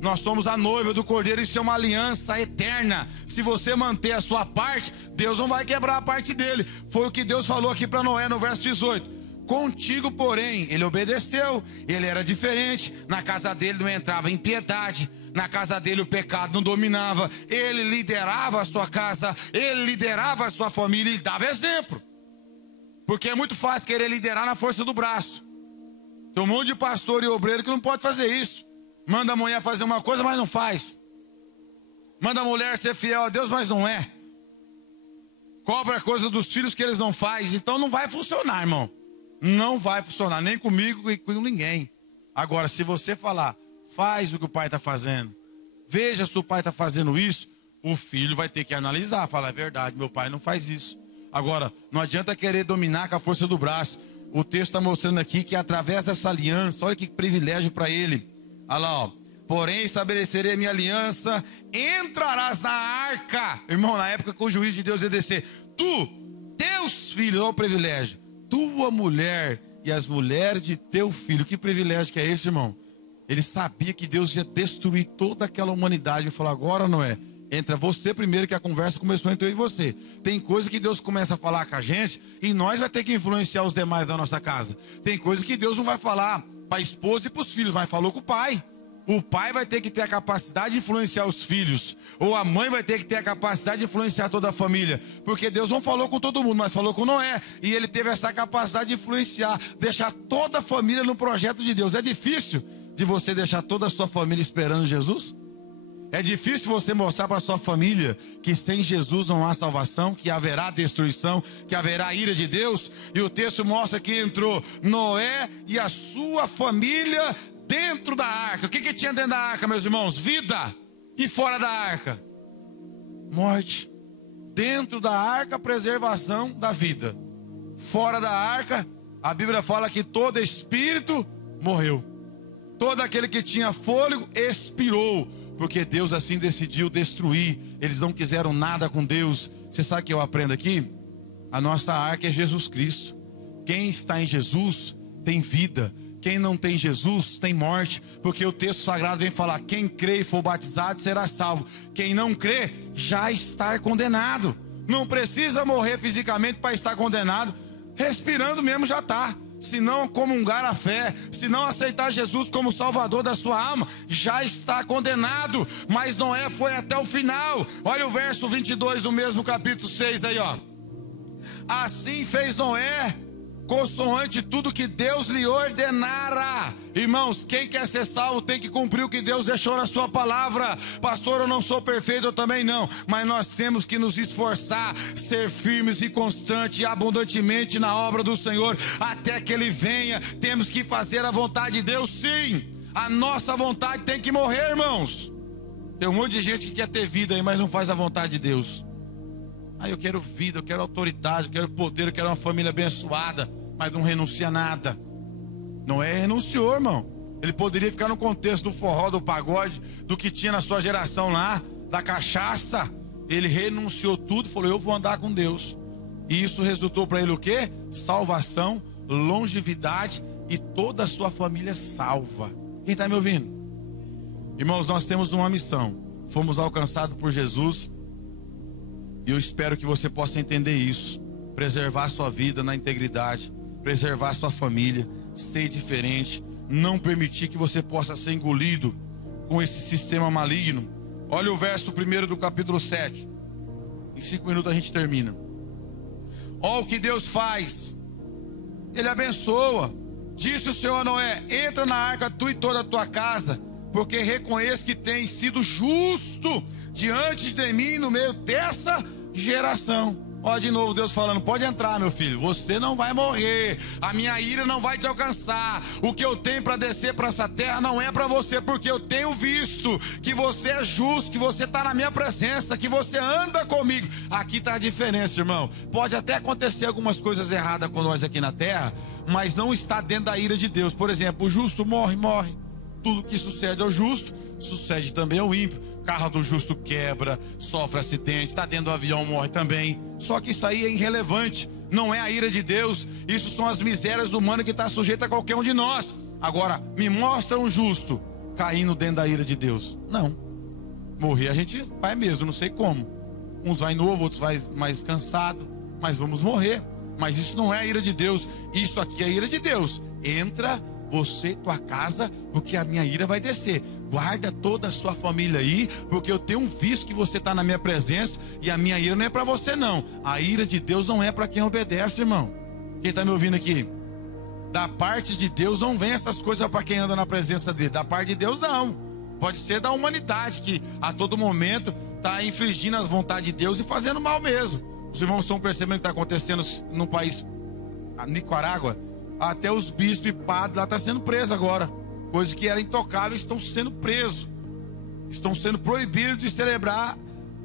nós somos a noiva do Cordeiro. Isso é uma aliança eterna. Se você manter a sua parte, Deus não vai quebrar a parte dele. Foi o que Deus falou aqui para Noé no verso 18. Contigo, porém, ele obedeceu. Ele era diferente. Na casa dele não entrava impiedade, na casa dele o pecado não dominava. Ele liderava a sua casa, ele liderava a sua família, ele dava exemplo. Porque é muito fácil querer liderar na força do braço. Tem um monte de pastor e obreiro que não pode fazer isso. Manda a mulher fazer uma coisa, mas não faz. Manda a mulher ser fiel a Deus, mas não é. Cobra coisa dos filhos que eles não fazem. Então não vai funcionar, irmão. Não vai funcionar, nem comigo e com ninguém. Agora, se você falar: faz o que o pai está fazendo, veja se o pai está fazendo isso, o filho vai ter que analisar, falar: é verdade, meu pai não faz isso. Agora, não adianta querer dominar com a força do braço. O texto está mostrando aqui que através dessa aliança, olha que privilégio para ele. Olha lá, ó. Porém, estabelecerei a minha aliança, entrarás na arca. Irmão, na época que o juiz de Deus ia descer, tu, teus filhos, olha o privilégio, tua mulher e as mulheres de teu filho. Que privilégio que é esse, irmão? Ele sabia que Deus ia destruir toda aquela humanidade. Ele falou: agora não é. Entra você primeiro, que a conversa começou entre eu e você. Tem coisa que Deus começa a falar com a gente e nós vai ter que influenciar os demais da nossa casa. Tem coisa que Deus não vai falar para a esposa e para os filhos, mas falou com o pai. O pai vai ter que ter a capacidade de influenciar os filhos, ou a mãe vai ter que ter a capacidade de influenciar toda a família, porque Deus não falou com todo mundo, mas falou com Noé, e ele teve essa capacidade de influenciar, deixar toda a família no projeto de Deus. É difícil de você deixar toda a sua família esperando Jesus? É difícil você mostrar para a sua família que sem Jesus não há salvação, que haverá destruição, que haverá ira de Deus? E o texto mostra que entrou Noé e a sua família dentro da arca. O que tinha dentro da arca, meus irmãos? Vida. E fora da arca? Morte. Dentro da arca, preservação da vida. Fora da arca, a Bíblia fala que todo espírito morreu. Todo aquele que tinha fôlego expirou, porque Deus assim decidiu destruir. Eles não quiseram nada com Deus. Você sabe o que eu aprendo aqui? A nossa arca é Jesus Cristo. Quem está em Jesus tem vida. Quem não tem Jesus tem morte, porque o texto sagrado vem falar: quem crê e for batizado será salvo. Quem não crê já está condenado. Não precisa morrer fisicamente para estar condenado. Respirando mesmo já está. Se não comungar a fé, se não aceitar Jesus como Salvador da sua alma, já está condenado. Mas Noé foi até o final. Olha o verso 22 do mesmo capítulo 6 aí, ó. Assim fez Noé, consoante tudo que Deus lhe ordenara. Irmãos, quem quer ser salvo tem que cumprir o que Deus deixou na sua palavra. Pastor, eu não sou perfeito, eu também não, mas nós temos que nos esforçar, ser firmes e constantes e abundantemente na obra do Senhor, até que Ele venha. Temos que fazer a vontade de Deus, sim. A nossa vontade tem que morrer, irmãos. Tem um monte de gente que quer ter vida aí, mas não faz a vontade de Deus. Eu quero vida, eu quero autoridade, eu quero poder, eu quero uma família abençoada, mas não renuncia a nada. Noé renunciou, irmão. Ele poderia ficar no contexto do forró, do pagode, do que tinha na sua geração lá, da cachaça. Ele renunciou tudo e falou: eu vou andar com Deus. E isso resultou para ele o quê? Salvação, longevidade e toda a sua família salva. Quem está me ouvindo? Irmãos, nós temos uma missão. Fomos alcançados por Jesus. E eu espero que você possa entender isso. Preservar a sua vida na integridade. preservar a sua família, ser diferente, não permitir que você possa ser engolido com esse sistema maligno. Olha o verso 1 do capítulo 7. Em 5 minutos a gente termina. Olha o que Deus faz. Ele abençoa. Disse o Senhor a Noé: entra na arca, tu e toda a tua casa, porque reconheço que tens sido justo diante de mim no meio dessa geração. Olha de novo Deus falando: pode entrar, meu filho, você não vai morrer, a minha ira não vai te alcançar. O que eu tenho para descer para essa terra não é para você, porque eu tenho visto que você é justo, que você está na minha presença, que você anda comigo. Aqui está a diferença, irmão. Pode até acontecer algumas coisas erradas com nós aqui na terra, mas não está dentro da ira de Deus. Por exemplo, o justo morre. Tudo que sucede ao justo, sucede também ao ímpio. Carro do justo quebra, sofre acidente, está dentro do avião, morre também. Só que isso aí é irrelevante, não é a ira de Deus. Isso são as misérias humanas que está sujeita a qualquer um de nós. Agora, me mostra um justo caindo dentro da ira de Deus. Não. Morrer a gente vai mesmo, não sei como. Uns vai novo, outros vai mais cansado, mas vamos morrer. Mas isso não é a ira de Deus. Isso aqui é a ira de Deus. Entra você e tua casa, porque a minha ira vai descer. Guarda toda a sua família aí, porque eu tenho visto que você está na minha presença, e a minha ira não é para você não. A ira de Deus não é para quem obedece, irmão. Quem está me ouvindo aqui? Da parte de Deus não vem essas coisas para quem anda na presença dele. Da parte de Deus não. Pode ser da humanidade, que a todo momento está infringindo as vontades de Deus e fazendo mal mesmo. Os irmãos estão percebendo o que está acontecendo no país, a Nicarágua. Até os bispos e padres lá estão sendo presos agora. Coisas que eram intocáveis estão sendo presos. Estão sendo proibidos de celebrar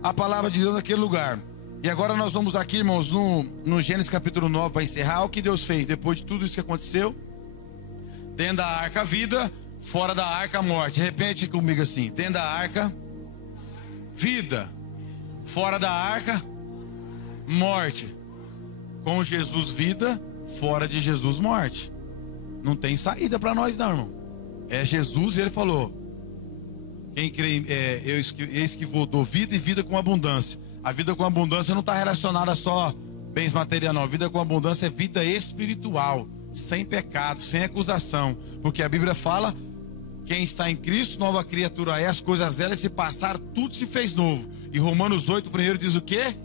a palavra de Deus naquele lugar. E agora nós vamos aqui, irmãos, no Gênesis capítulo 9, para encerrar. O que Deus fez depois de tudo isso que aconteceu. Dentro da arca, vida. Fora da arca, morte. Repete comigo assim: dentro da arca, vida. Fora da arca, morte. Com Jesus, vida. Fora de Jesus, morte. Não tem saída para nós não, irmão. É Jesus, e ele falou: quem crê, eis que vou dou vida e vida com abundância. A vida com abundância não está relacionada a só bens materiais, não. A vida com abundância é vida espiritual, sem pecado, sem acusação. Porque a Bíblia fala: quem está em Cristo, nova criatura é, as coisas velhas se passaram, tudo se fez novo. E Romanos 8, primeiro diz o quê?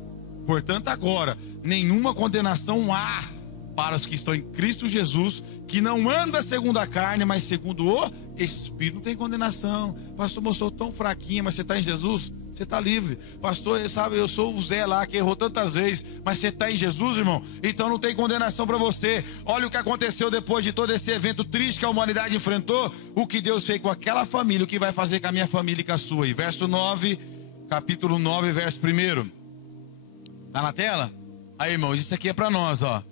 Portanto, agora, nenhuma condenação há para os que estão em Cristo Jesus, que não anda segundo a carne, mas segundo o Espírito. Não tem condenação. Pastor, eu sou tão fraquinho, mas você está em Jesus, você está livre. Pastor, sabe, eu sou o Zé lá, que errou tantas vezes, mas você está em Jesus, irmão, então não tem condenação para você. Olha o que aconteceu depois de todo esse evento triste que a humanidade enfrentou. O que Deus fez com aquela família, o que vai fazer com a minha família e com a sua. E verso 9, capítulo 9, verso 1. Tá na tela? Aí, irmãos, isso aqui é para nós, ó.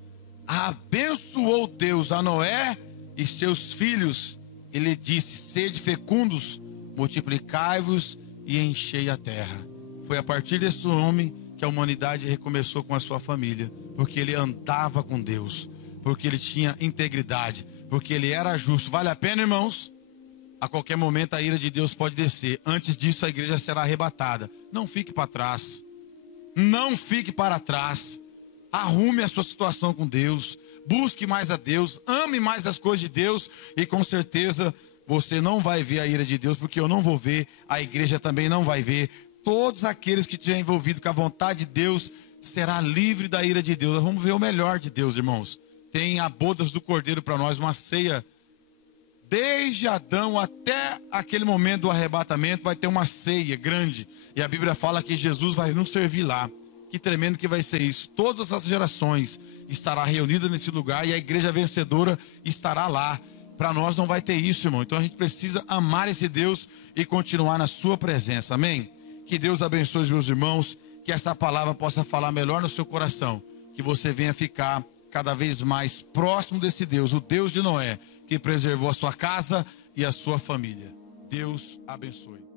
Abençoou Deus a Noé e seus filhos. Ele disse: sede fecundos, multiplicai-vos e enchei a terra. Foi a partir desse homem que a humanidade recomeçou com a sua família, porque ele andava com Deus, porque ele tinha integridade, porque ele era justo. Vale a pena, irmãos? A qualquer momento a ira de Deus pode descer. Antes disso a igreja será arrebatada. Não fique para trás. Não fique para trás. Arrume a sua situação com Deus, busque mais a Deus, ame mais as coisas de Deus, e com certeza você não vai ver a ira de Deus, porque eu não vou ver, a igreja também não vai ver. Todos aqueles que estiverem envolvidos com a vontade de Deus será livre da ira de Deus. Nós vamos ver o melhor de Deus, irmãos. Tem a bodas do Cordeiro para nós, uma ceia. Desde Adão até aquele momento do arrebatamento vai ter uma ceia grande, e a Bíblia fala que Jesus vai nos servir lá. Que tremendo que vai ser isso. Todas as gerações estará reunida nesse lugar, e a igreja vencedora estará lá. Para nós não vai ter isso, irmão. Então a gente precisa amar esse Deus e continuar na sua presença. Amém? Que Deus abençoe os meus irmãos, que essa palavra possa falar melhor no seu coração, que você venha ficar cada vez mais próximo desse Deus, o Deus de Noé, que preservou a sua casa e a sua família. Deus abençoe.